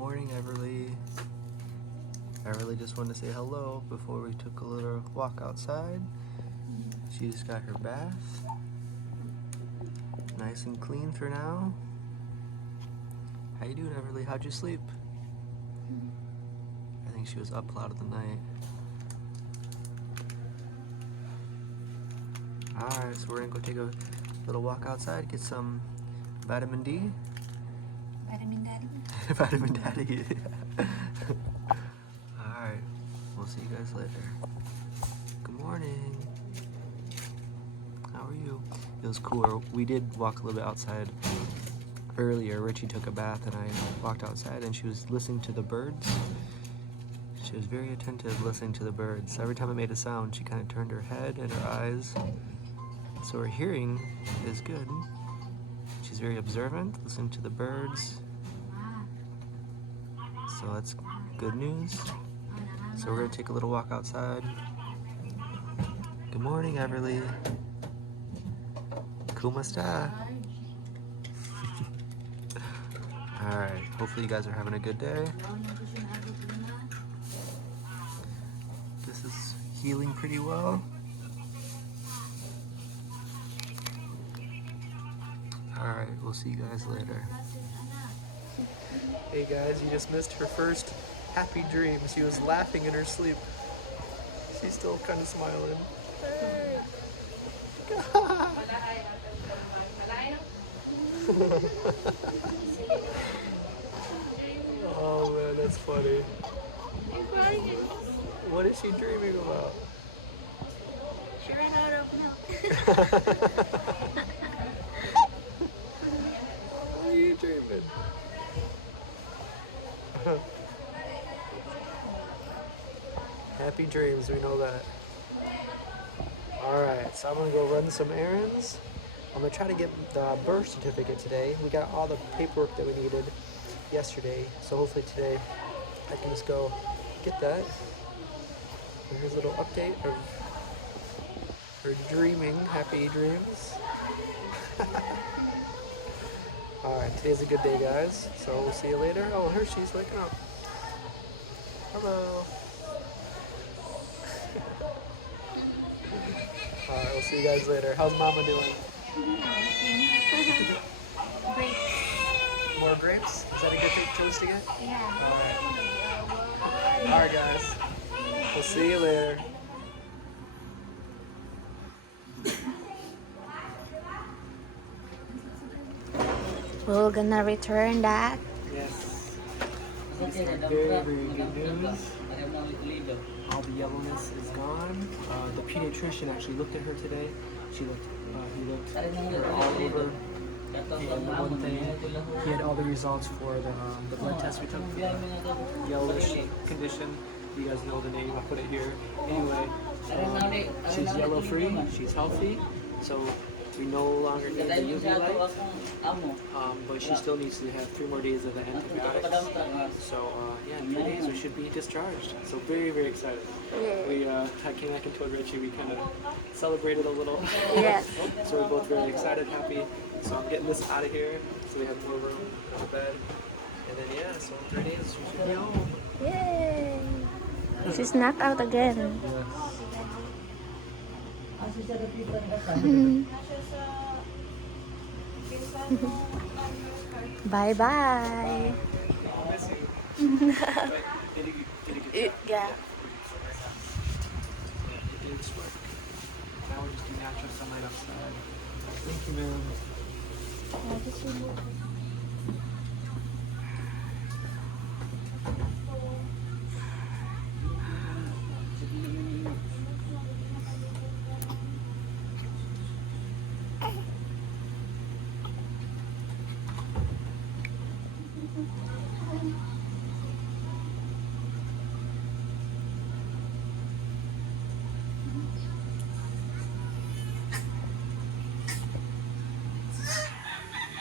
morning, Everly. Everly just wanted to say hello before we took a little walk outside. She just got her bath. Nice and clean for now. How you doing, Everly? How'd you sleep? I think she was up a lot of the night. Alright, so we're gonna go take a little walk outside, get some vitamin D. Vitamin Daddy. Vitamin Daddy. Alright, we'll see you guys later. Good morning. How are you? It was cool. We did walk a little bit outside earlier. Richie took a bath and I walked outside and she was listening to the birds. She was very attentive listening to the birds. Every time it made a sound, she kind of turned her head and her eyes. So her hearing is good. She's very observant, listening to the birds. So that's good news. So we're gonna take a little walk outside. Good morning, Everly. Kumasta. Alright, hopefully you guys are having a good day. This is healing pretty well. Alright, we'll see you guys later. Hey guys, you just missed her first happy dream. She was laughing in her sleep. She's still kind of smiling. Hey. Oh man, that's funny. What is she dreaming about? She ran out of milk. What are you dreaming? Happy dreams, we know that. Alright, so I'm gonna go run some errands. I'm gonna try to get the birth certificate today. We got all the paperwork that we needed yesterday, so hopefully today I can just go get that. And here's a little update of her dreaming, happy dreams. Alright, today's a good day, guys, so we'll see you later. Oh, Hershey's waking up. Hello. Alright, we'll see you guys later. How's Mama doing? Grapes. More grapes? Is that a good thing to us to get? Yeah. Alright guys, we'll see you later. We're gonna return that. Yes. This is very, very good news. All the yellowness is gone. The pediatrician actually looked at her today. He looked her all over. And the one thing, he had all the results for the blood test we took for the yellowish condition. You guys know the name, I'll put it here. Anyway, she's yellow free, she's healthy, so we no longer need the UV light, but she still needs to have 3 more days of the antibiotics. So yeah, in 3 days we should be discharged. So very, very excited. We I came back and told Richie we kind of celebrated a little. Yes. So we're both very excited, happy. So I'm getting this out of here so we have more room on the bed. And then yeah, so in 3 days we should be home. Yay! She's knocked out again. Yes. Bye bye. Yeah. It's work. Now we're just doing natural sunlight outside. Thank you, ma'am.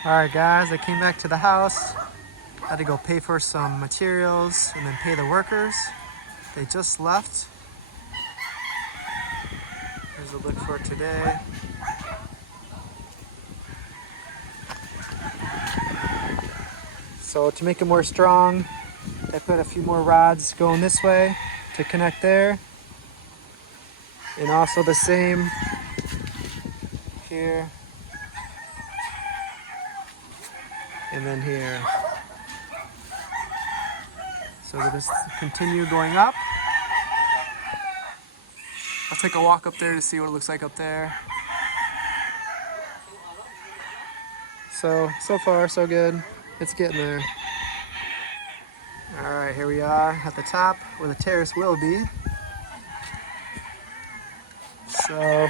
Alright guys, I came back to the house. Had to go pay for some materials and then pay the workers. They just left. Here's a look for today. So to make it more strong, They put a few more rods going this way to connect there. And also the same here. And then here. So we'll just continue going up. I'll take a walk up there to see what it looks like up there. So far, so good. It's getting there. All right, here we are at the top where the terrace will be. So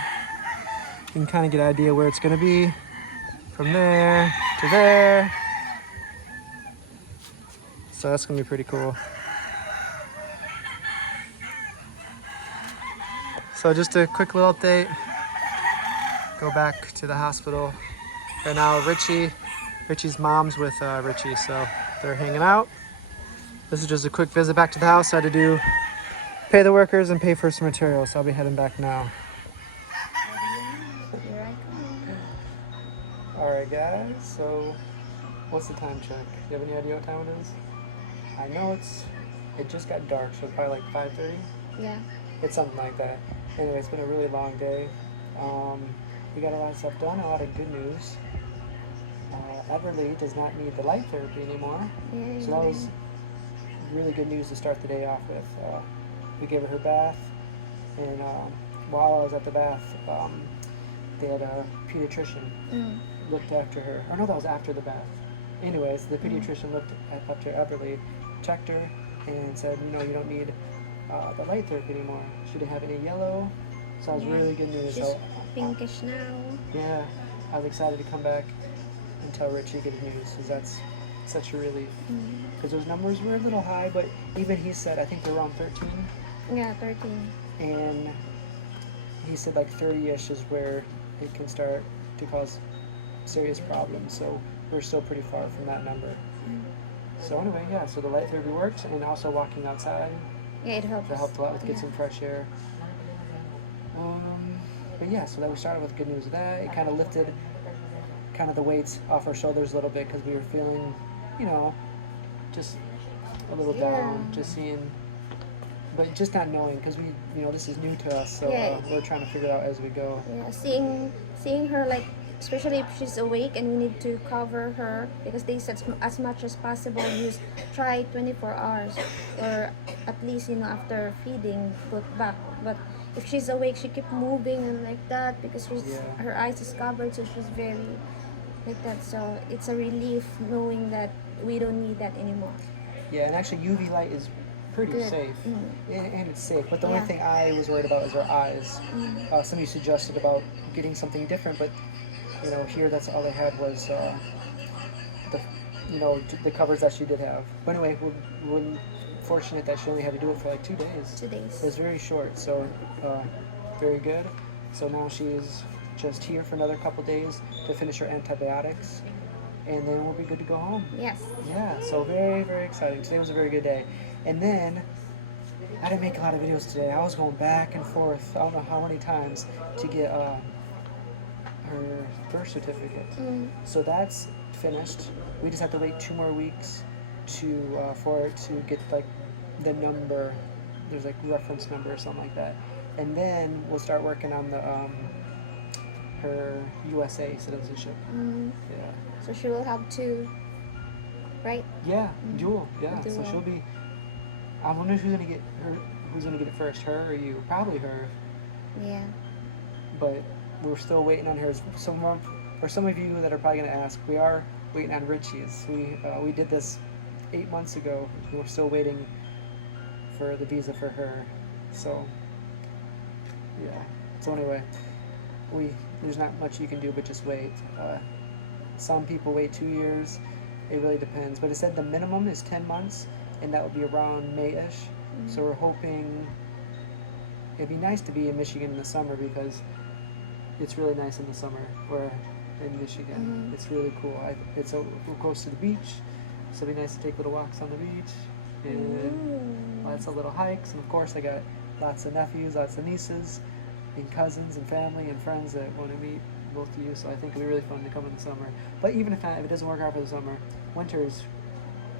you can kind of get an idea where it's going to be from there to there. So that's going to be pretty cool. So just a quick little update. Go back to the hospital. Right now, Richie's mom's with Richie, so they're hanging out. This is just a quick visit back to the house. I had to pay the workers and pay for some materials, so I'll be heading back now. All right, guys, so what's the time check? Do you have any idea what time it is? I know it just got dark, so probably like 5:30? Yeah. It's something like that. Anyway, it's been a really long day. We got a lot of stuff done, a lot of good news. Everly does not need the light therapy anymore. Yeah, so that was really good news to start the day off with. We gave her bath, and while I was at the bath, they had a pediatrician looked after her. Or no, that was after the bath. Anyways, the pediatrician looked after Everly, checked her, and said, you don't need the light therapy anymore. She didn't have any yellow, so that was really good news. She's pinkish now. Yeah, I was excited to come back and tell Richie good news, because that's such a relief. Because those numbers were a little high, but even he said, I think they're around 13. Yeah, 13. And he said like 30-ish is where it can start to cause serious problems. So we're still pretty far from that number. So anyway, yeah, so the light therapy worked, and also walking outside. Yeah, it helps. That helped a lot with get some fresh air. But yeah, so that we started with good news of that. It kind of lifted kind of the weights off our shoulders a little bit, because we were feeling, just a little down, just seeing, but just not knowing, because we, this is new to us, so we're trying to figure it out as we go. Yeah, seeing her, like, especially if she's awake and we need to cover her, because they said as much as possible try 24 hours, or at least after feeding put back. But if she's awake, she keep moving and like that, because her eyes is covered, so she's very like that. So it's a relief knowing that we don't need that anymore. Yeah, and actually UV light is pretty safe, and it's safe. But the only thing I was worried about is her eyes. Somebody suggested about getting something different, but here that's all they had was the covers that she did have. But anyway, we're fortunate that she only had to do it for like 2 days. 2 days. It was very short, so very good. So now she's just here for another couple days to finish her antibiotics, and then we'll be good to go home. Yes. Yeah, so very, very exciting. Today was a very good day. And then I didn't make a lot of videos today. I was going back and forth, I don't know how many times, to get her birth certificate. So that's finished. We just have to wait 2 more weeks for it to get like the number. There's like reference number or something like that, and then we'll start working on the her USA citizenship. Yeah. So she will have 2, right? Yeah, dual. Yeah. So she'll be. I wonder who's gonna get her. Who's gonna get it first, her or you? Probably her. Yeah. But we're still waiting on hers. Some of you that are probably gonna ask, we are waiting on Richie's. We did this 8 months ago. We're still waiting for the visa for her. So yeah. So anyway, there's not much you can do but just wait. Some people wait 2 years. It really depends. But it said the minimum is 10 months, and that would be around May-ish. So we're hoping. It'd be nice to be in Michigan in the summer, because it's really nice in the summer. We're in Michigan. It's really cool. We're close to the beach, so it'd be nice to take little walks on the beach, and lots of little hikes. And of course, I got lots of nephews, lots of nieces, and cousins, and family, and friends that want to meet both of you. So I think it'd be really fun to come in the summer. But even if it doesn't work out for the summer, winter is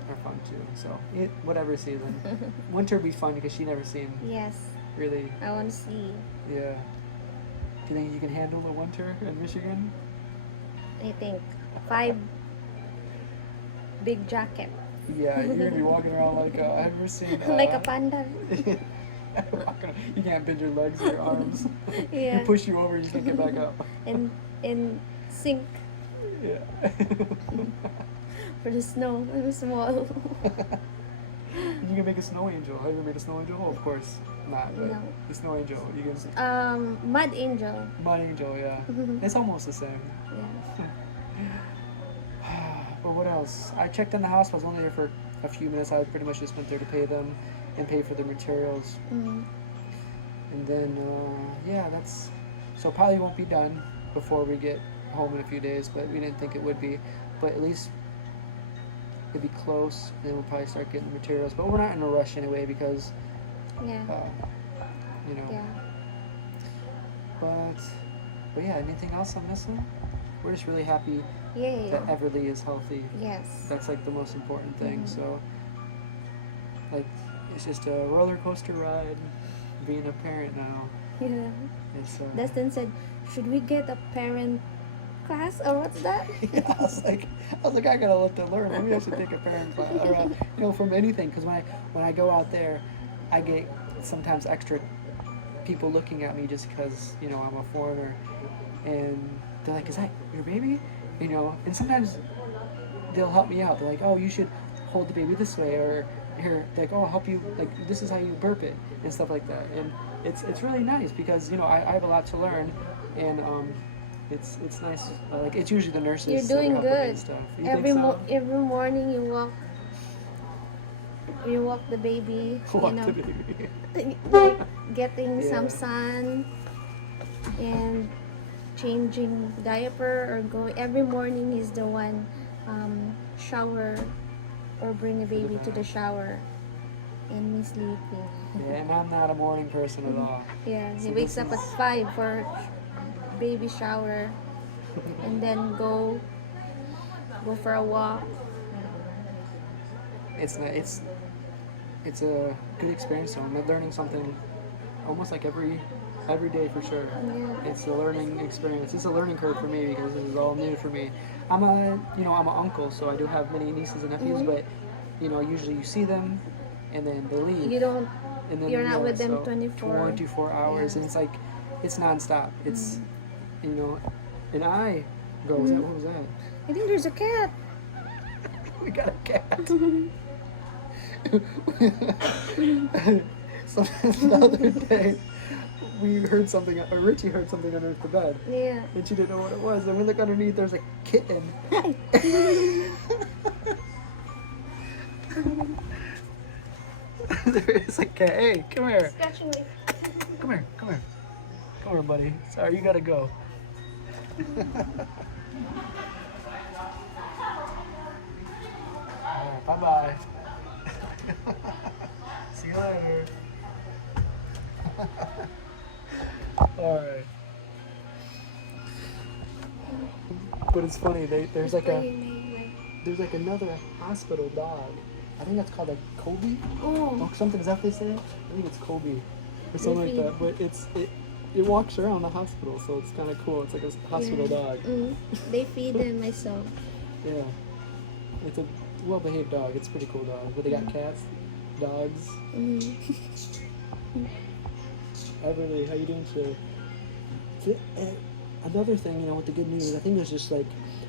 are fun too. So whatever season. Winter would be fun because she never seen Yes, really. I want to see. Yeah. Do you think you can handle the winter in Michigan? I think 5 big jacket. Yeah, you're gonna be walking around like I've never seen. Like a panda. You can't bend your legs or your arms. Yeah. You push you over, you can't get back up. And sink Yeah. for the snow. I'm small. You can make a snow angel. Have you ever made a snow angel? Oh, of course not. But No. the snow angel. You can. Mud angel. Mud angel, yeah. It's almost the same. Yeah. But what else? I checked in the house. I was only there for a few minutes. I pretty much just went there to pay them and pay for the materials. Mm. And then, yeah, that's... So probably won't be done before we get home in a few days, but we didn't think it would be. But at least it'd be close, and then we'll probably start getting the materials. But we're not in a rush anyway because, Yeah. you know. Yeah. But yeah, anything else I'm missing? We're just really happy Yeah. that Everly is healthy. Yes. That's like the most important thing. Mhm. So, like, it's just a roller coaster ride being a parent now. Yeah. It's Dustin said, "Should we get a parent class or what's that?" yeah, I was like, I gotta let them learn. Maybe I should take a parent class, or you know, from anything. Because when I go out there, I get sometimes extra people looking at me just because you know I'm a foreigner, and they're like, "Is that your baby?" You know, and sometimes they'll help me out. They're like, "Oh, you should hold the baby this way," or here, like, "Oh, I'll help you. Like, this is how you burp it," and stuff like that. And it's really nice because you know I have a lot to learn, and it's nice. Like it's usually the nurses. You're that doing help with me good. and stuff. You Every think so? every morning you walk the baby. Walk you know, the baby. like getting Yeah. some sun and changing diaper or going every morning. He's the one shower or bring the baby to the shower and me sleeping. Yeah, and I'm not a morning person at all. Yeah, he So wakes this up at is- 5 for baby shower and then go for a walk. It's a good experience. So I'm learning something almost like every day for sure. Yeah. It's a learning experience. It's a learning curve for me because this is all new for me. I'm an uncle, so I do have many nieces and nephews, but you know, usually you see them and then they leave. You don't. And then, You're not with them so 24. 24 hours, Yeah. and it's like it's nonstop. It's you know, and I go. What was that? I think there's a cat. We got a cat. So the other day, we heard something, or Richie heard something underneath the bed, Yeah. and she didn't know what it was. And we look underneath, there's a kitten. There is a cat. Hey, come here. Scratching me. Come here. Come here. Come here, buddy. Sorry, you gotta go. Bye-bye. See you later. Alright. But it's funny, there's like another hospital dog. I think that's called a Kobe. Oh. Something, is that what they say? I think it's Kobe. Or something like that. But it walks around the hospital, so it's kind of cool. It's like a hospital dog. They feed them myself. Yeah. It's a well-behaved dog. It's a pretty cool dog. But they got cats, dogs. Everly, how you doing today? Another thing, you know, with the good news, I think it was just like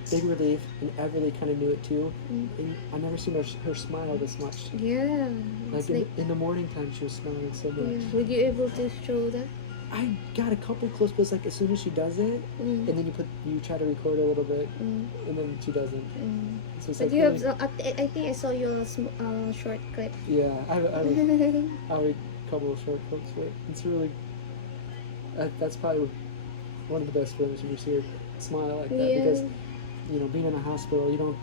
big relief, and Everly kind of knew it too. And I never seen her smile this much. Yeah. Like in the morning time, she was smiling so much. Yeah. Were you able to show that? I got a couple close, but it's like as soon as she does it, and then you try to record a little bit, and then she doesn't. So it's But like you really, have. I think I saw your short clip. yeah, I have a couple of short clips, but it's really that's probably one of the best feelings when you see her smile like that, because you know, being in a hospital, you don't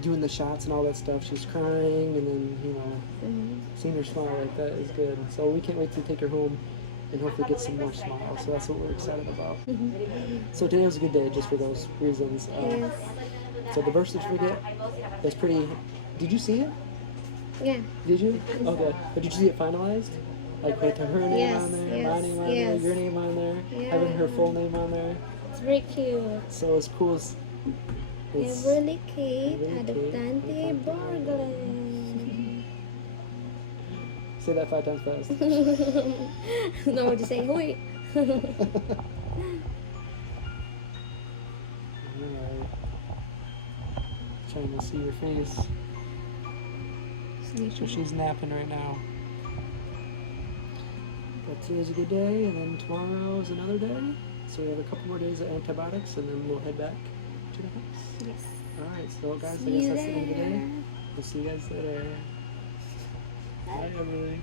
doing the shots and all that stuff. She's crying, and then you know, seeing her smile like that is good. So we can't wait to take her home and hopefully get some more smiles. So that's what we're excited about. So today was a good day just for those reasons. Yes. So the birth certificate is pretty Did you see it? Yeah. Did you? Okay. But did you see it finalized? Like with her name Yes, on there, yes, my name on yes. there, your name on there, Yeah. having her full name on there. It's very cute. So it's cool. It's Really cute. really Adoptante cute. Borderland. Say that 5 times fast. No, just say hui. Alright. Trying to see your face. So she's napping right now. But today's a good day, and then tomorrow is another day. So we have a couple more days of antibiotics, and then we'll head back to the house. Yes. Alright, so guys, I See guess you that's the end of the day. there. We'll see you guys later. Bye, everybody.